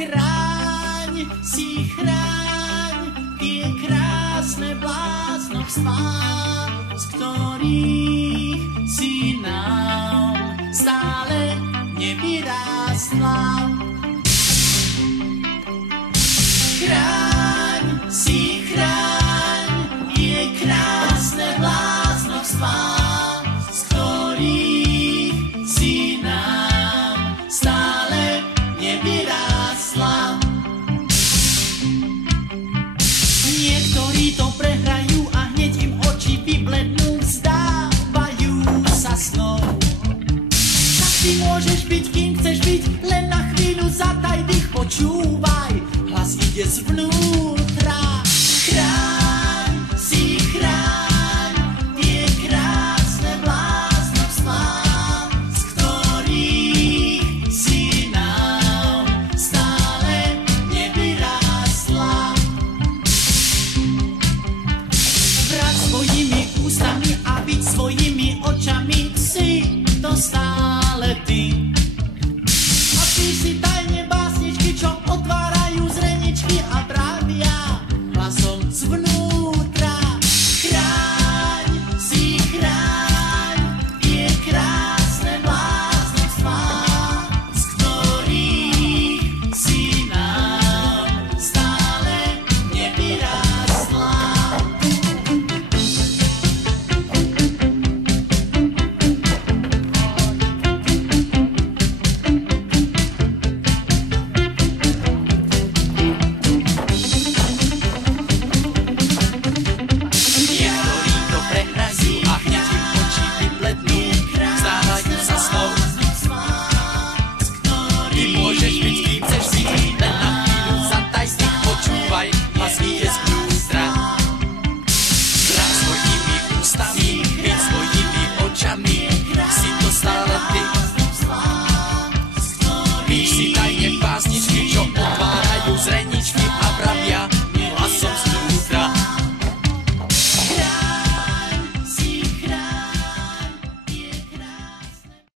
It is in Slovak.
Chráň si chráň tie krásne bláznovstvá, z ktorých si nám stále nevyrástla. Chráň si chráň tie krásne bláznovstvá, z ktorých si nám stále nevyrástla. Niektorí to prehrajú a hneď im oči vyblednú, vzdávajú sa snou. Tak ty môžeš byť, kým chceš byť, len na chvíľu zataj dých, počúvaj, hlas ide zvnútra.